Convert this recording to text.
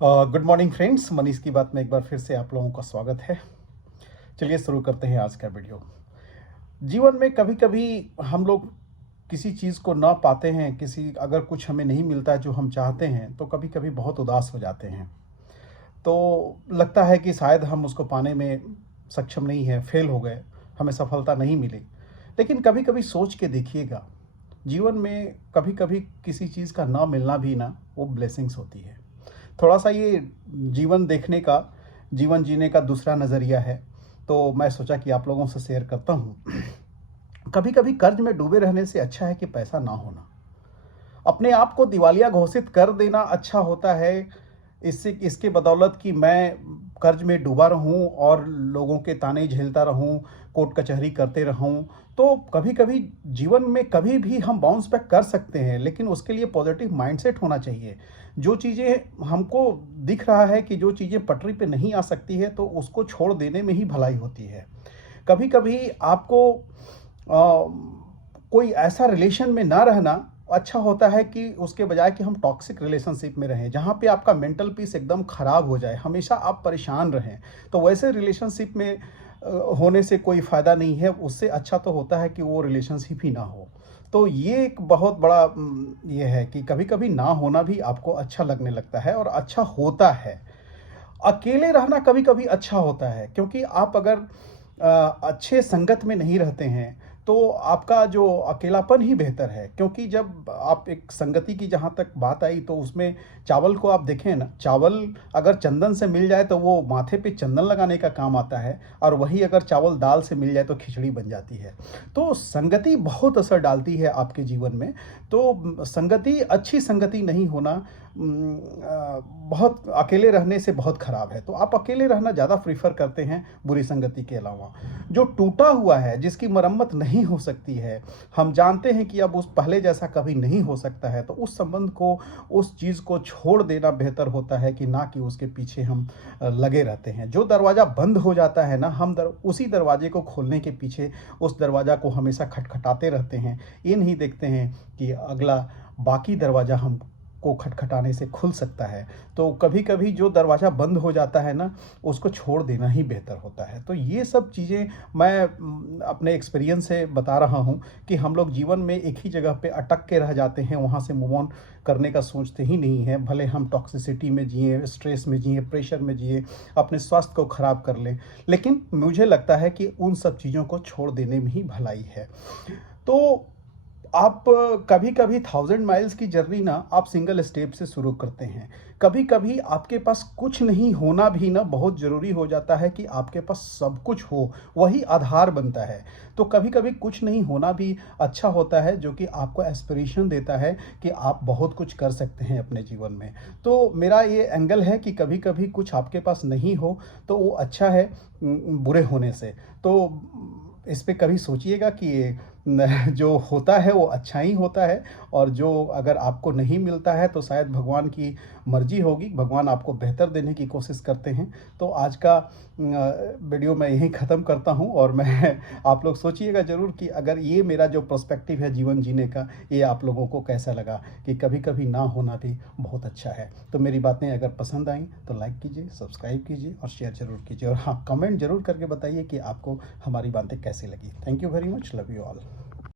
Good morning friends, Manish की बात में एक बार फिर से आप लोगों का स्वागत है। चलिए शुरू करते हैं आज का वीडियो। जीवन में कभी कभी हम लोग किसी चीज़ को ना पाते हैं, किसी अगर कुछ हमें नहीं मिलता है जो हम चाहते हैं, तो कभी कभी बहुत उदास हो जाते हैं। तो लगता है कि शायद हम उसको पाने में सक्षम नहीं है, फेल हो गए, हमें सफलता नहीं मिली। लेकिन कभी कभी सोच के देखिएगा, जीवन में कभी कभी किसी चीज़ का ना मिलना भी ना वो ब्लेसिंग्स होती है। थोड़ा सा ये जीवन देखने का, जीवन जीने का दूसरा नज़रिया है, तो मैं सोचा कि आप लोगों से शेयर करता हूँ। कभी कभी कर्ज में डूबे रहने से अच्छा है कि पैसा ना होना। अपने आप को दिवालिया घोषित कर देना अच्छा होता है, इससे इसके बदौलत कि मैं कर्ज में डूबा रहूं और लोगों के ताने झेलता रहूं, कोर्ट कचहरी करते रहूं। तो कभी कभी जीवन में कभी भी हम बाउंस बैक कर सकते हैं, लेकिन उसके लिए पॉजिटिव माइंडसेट होना चाहिए। जो चीज़ें हमको दिख रहा है कि जो चीज़ें पटरी पे नहीं आ सकती है, तो उसको छोड़ देने में ही भलाई होती है। कभी कभी आपको कोई ऐसा रिलेशन में ना रहना अच्छा होता है कि उसके बजाय कि हम टॉक्सिक रिलेशनशिप में रहें, जहाँ पे आपका मेंटल पीस एकदम ख़राब हो जाए, हमेशा आप परेशान रहें। तो वैसे रिलेशनशिप में होने से कोई फ़ायदा नहीं है। उससे अच्छा तो होता है कि वो रिलेशनशिप ही ना हो। तो ये एक बहुत बड़ा ये है कि कभी कभी ना होना भी आपको अच्छा लगने लगता है और अच्छा होता है। अकेले रहना कभी कभी अच्छा होता है, क्योंकि आप अगर अच्छे संगत में नहीं रहते हैं, तो आपका जो अकेलापन ही बेहतर है। क्योंकि जब आप एक संगति की जहाँ तक बात आई, तो उसमें चावल को आप देखें ना, चावल अगर चंदन से मिल जाए तो वो माथे पे चंदन लगाने का काम आता है, और वही अगर चावल दाल से मिल जाए तो खिचड़ी बन जाती है। तो संगति बहुत असर डालती है आपके जीवन में। तो संगति, अच्छी संगति नहीं होना बहुत अकेले रहने से बहुत ख़राब है। तो आप अकेले रहना ज़्यादा प्रीफर करते हैं बुरी संगति के अलावा। जो टूटा हुआ है, जिसकी मरम्मत नहीं हो सकती है, हम जानते हैं कि अब उस पहले जैसा कभी नहीं हो सकता है, तो उस संबंध को, उस चीज़ को छोड़ देना बेहतर होता है कि ना कि उसके पीछे हम लगे रहते हैं। जो दरवाज़ा बंद हो जाता है ना, हम उसी दरवाजे को खोलने के पीछे उस दरवाज़ा को हमेशा खटखटाते रहते हैं। ये नहीं देखते हैं कि अगला बाकी दरवाज़ा हम को खटखटाने से खुल सकता है। तो कभी कभी जो दरवाज़ा बंद हो जाता है ना, उसको छोड़ देना ही बेहतर होता है। तो ये सब चीज़ें मैं अपने एक्सपीरियंस से बता रहा हूँ कि हम लोग जीवन में एक ही जगह पे अटक के रह जाते हैं, वहाँ से मूव ऑन करने का सोचते ही नहीं है। भले हम टॉक्सिसिटी में जिए, स्ट्रेस में जिए, प्रेशर में जिए, अपने स्वास्थ्य को ख़राब कर लें, लेकिन मुझे लगता है कि उन सब चीज़ों को छोड़ देने में ही भलाई है। तो आप कभी कभी 1000 माइल्स की जर्नी ना आप सिंगल स्टेप से शुरू करते हैं। कभी कभी आपके पास कुछ नहीं होना भी ना बहुत ज़रूरी हो जाता है कि आपके पास सब कुछ हो, वही आधार बनता है। तो कभी कभी कुछ नहीं होना भी अच्छा होता है, जो कि आपको एस्पिरेशन देता है कि आप बहुत कुछ कर सकते हैं अपने जीवन में। तो मेरा ये एंगल है कि कभी कभी कुछ आपके पास नहीं हो तो वो अच्छा है बुरे होने से। तो इस पे कभी सोचिएगा कि जो होता है वो अच्छा ही होता है, और जो अगर आपको नहीं मिलता है तो शायद भगवान की मर्जी होगी, भगवान आपको बेहतर देने की कोशिश करते हैं। तो आज का वीडियो मैं यहीं ख़त्म करता हूं, और मैं आप लोग सोचिएगा ज़रूर कि अगर ये मेरा जो पर्सपेक्टिव है जीवन जीने का, ये आप लोगों को कैसा लगा, कि कभी कभी ना होना भी बहुत अच्छा है। तो मेरी बातें अगर पसंद आई तो लाइक कीजिए, सब्सक्राइब कीजिए और शेयर ज़रूर कीजिए, और हाँ, कमेंट ज़रूर करके बताइए कि आपको हमारी बातें कैसी लगी। Thank you very much, love you all.